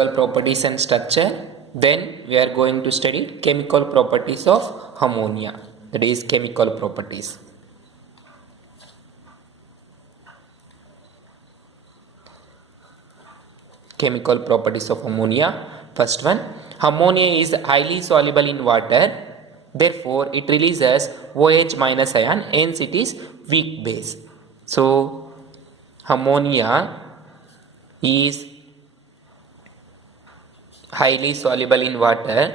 physical properties and structure. Then we are going to study chemical properties of ammonia, that is chemical properties. Chemical properties of ammonia. First one, ammonia is highly soluble in water, therefore it releases OH minus ion, hence it is weak base. So ammonia is highly soluble in water,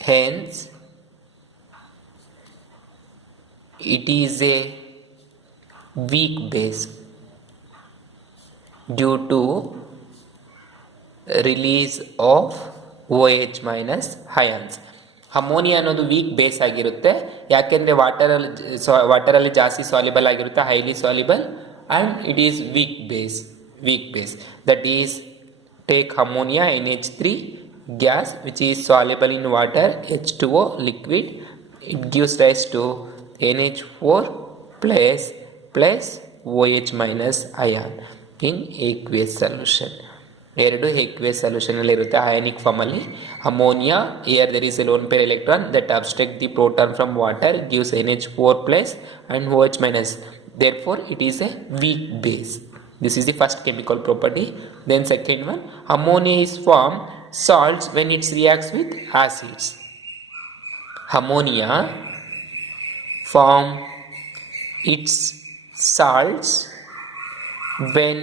hence it is a weak base due to release of OH minus ions. Ammonia ಅನ್ನೋದು weak base ಆಗಿರುತ್ತೆ, ಯಾಕೆಂದರೆ ವಾಟರಲ್ಲಿ ಜಾಸ್ತಿ soluble ಆಗಿರುತ್ತೆ, highly soluble, and it is weak base. That is take ammonia NH3 gas which is soluble in water, H2O liquid, it gives rise to NH4 plus OH minus ion in aqueous solution. ಎರಡು aqueous solution ಅಲ್ಲಿ ಇರುತ್ತೆ ionic form ಅಲ್ಲಿ. Ammonia, here there is a lone pair electron that abstract the proton from water, gives NH4 plus and OH minus, therefore it is a weak base. This is the first chemical property. Then second one, ammonia is formed salts when it reacts with acids. Ammonia form its salts when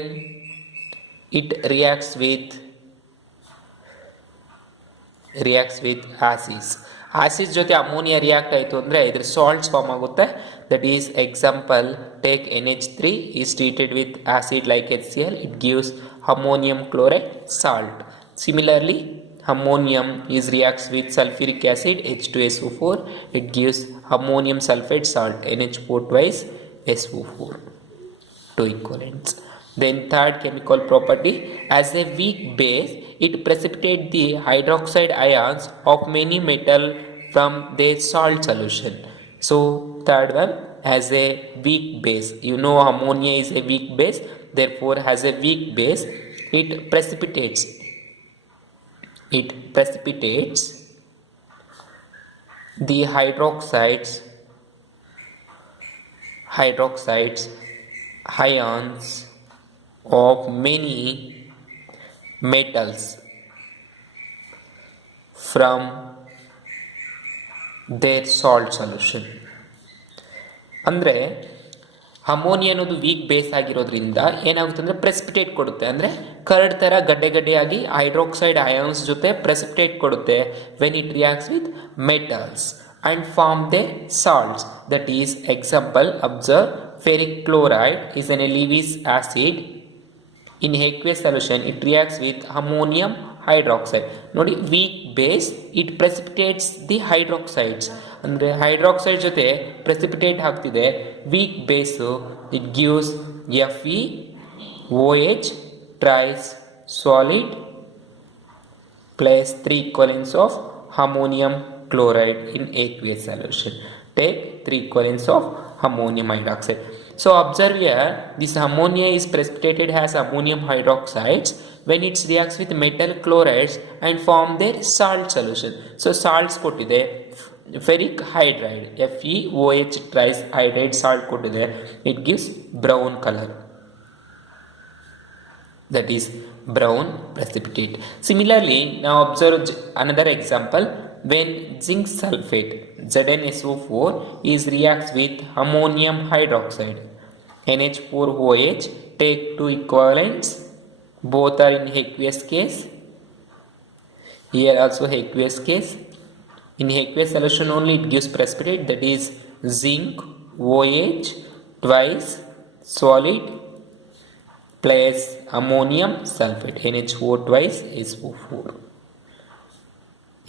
it reacts with acids. Acids ಜೊತೆ ammonia react ಆಯಿತು ಅಂದರೆ ಇದ್ರ salts form ಆಗುತ್ತೆ. That is example, take NH3 is treated with acid like HCl, it gives ammonium chloride salt. Similarly, ammonium is reacts with sulfuric acid H2SO4, it gives ammonium sulfate salt NH4 twice SO4, two equivalents. Then third chemical property, as a weak base it precipitates the hydroxide ions of many metal from their salt solution. So third one, as a weak base, you know ammonia is a weak base, therefore as a weak base it precipitates the hydroxides ions of many metals from their salt solution. ಅಂದರೆ ammonia ಅನ್ನೋದು weak base ಆಗಿರೋದ್ರಿಂದ ಏನಾಗುತ್ತೆ ಅಂದರೆ precipitate ಕೊಡುತ್ತೆ, ಅಂದರೆ curd ಥರ ಗಡ್ಡೆಯಾಗಿ hydroxide ions ಜೊತೆ ಪ್ರೆಸಿಪಿಟೇಟ್ ಕೊಡುತ್ತೆ when it reacts with metals and form they salts. That is example, observe, ferric chloride is an Lewis acid. In aqueous solution it reacts with ammonium hydroxide. ನೋಡಿ, weak base it precipitates the hydroxides, ಅಂದರೆ hydroxide ಜೊತೆ precipitate ಆಗ್ತಿದೆ. Weak base it gives FeOH tries solid plus 3 equivalents of ammonium chloride in aqueous solution. Take 3 equivalents of ammonium hydroxide. So observe here, this ammonia is precipitated as ammonium hydroxides when it reacts with metal chlorides and form their salt solution. So salts ಕೊಟ್ಟಿದೆ, ferric hydride FeOH tries hydride salt ಕೊಟ್ಟಿದೆ, it gives brown color, that is brown precipitate. Similarly, now observe another example. When zinc sulfate ZnSO4 is reacts with ammonium hydroxide NH4OH, take 2 equivalents, both are in aqueous case. Here also aqueous case. In aqueous solution only it gives precipitate, that is zinc OH twice solid plus ammonium sulfate NH4 twice SO4,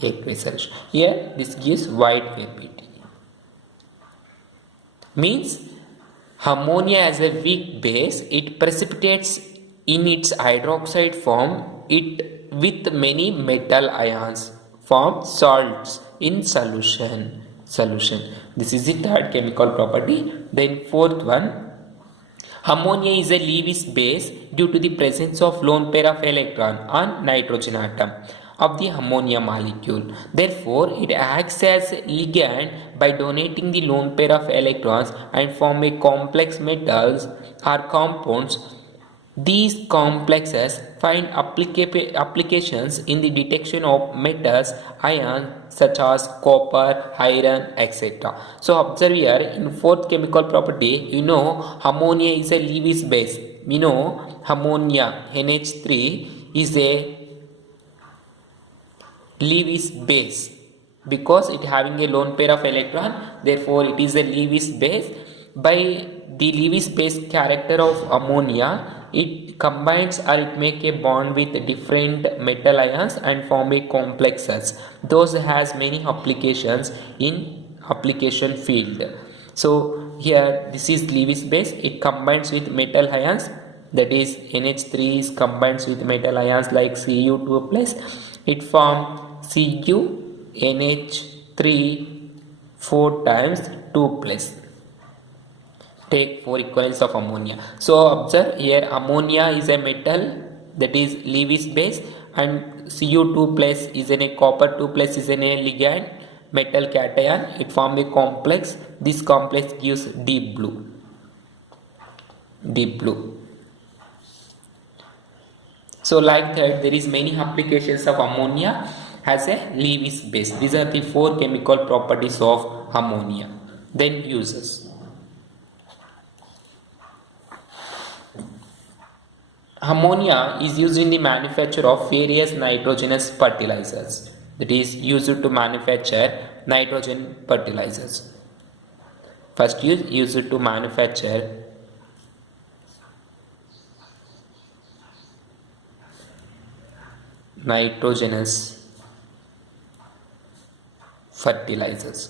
aqueous solution. Here this gives white PPT. Means ammonia as a weak base, it precipitates in its hydroxide form it with many metal ions, form salts in solution. This is the third chemical property. Then fourth one, Ammonia is a Lewis base due to the presence of lone pair of electron on nitrogen atom of the ammonia molecule. Therefore, it acts as ligand by donating the lone pair of electrons and form a complex metals or compounds. These complexes find applications in the detection of metals, ions such as copper, iron, etc. So observe here in fourth chemical property, ammonia is a Lewis base. We know ammonia NH3 is a Lewis base because it having a lone pair of electron, therefore it is a Lewis base. By the Lewis base character of ammonia, it combines or it make a bond with different metal ions and form a complexes. Those has many applications in application field. So here this is Lewis base, it combines with metal ions, that is NH3 is combines with metal ions like Cu2 plus, it form CuNH3 4 times 2 plus. Take 4 equivalents of ammonia. So observe here ammonia is a metal, that is Lewis base, and Cu2 plus is in a copper 2 plus is in a ligand metal cation, it form a complex. This complex gives deep blue. So like that there is many applications of ammonia as a Lewis base. These are the 4 chemical properties of ammonia. Then uses. Ammonia is used in the manufacture of various nitrogenous fertilizers. That is used to manufacture nitrogen fertilizers. First used to manufacture nitrogenous fertilizers.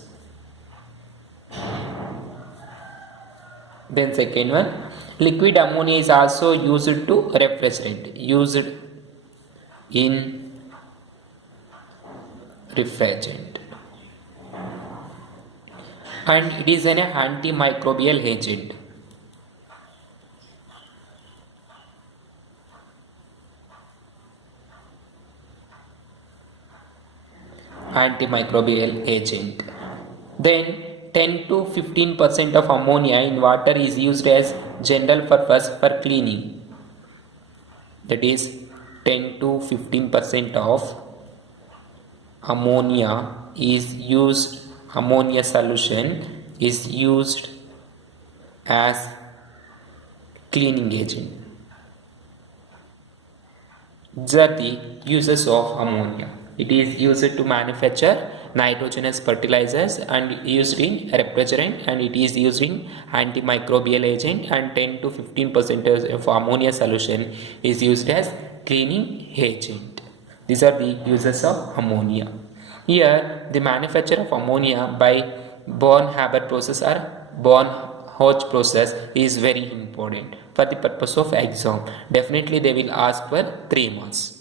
Then second one, liquid ammonia is also used to refrigerant, used in refrigerant, and it is an antimicrobial agent. Then 10 to 15% of ammonia in water is used as general purpose for cleaning. That is 10 to 15% of ammonia solution is used as cleaning agent. These are the uses of ammonia. It is used to manufacture nitrogenous fertilizers and used in refrigerant, and it is used in antimicrobial agent, and 10 to 15% of ammonia solution is used as cleaning agent. These are the uses of ammonia. Here the manufacture of ammonia by Born-Haber process or Born-Hodge process is very important for the purpose of exam. Definitely they will ask for 3 months.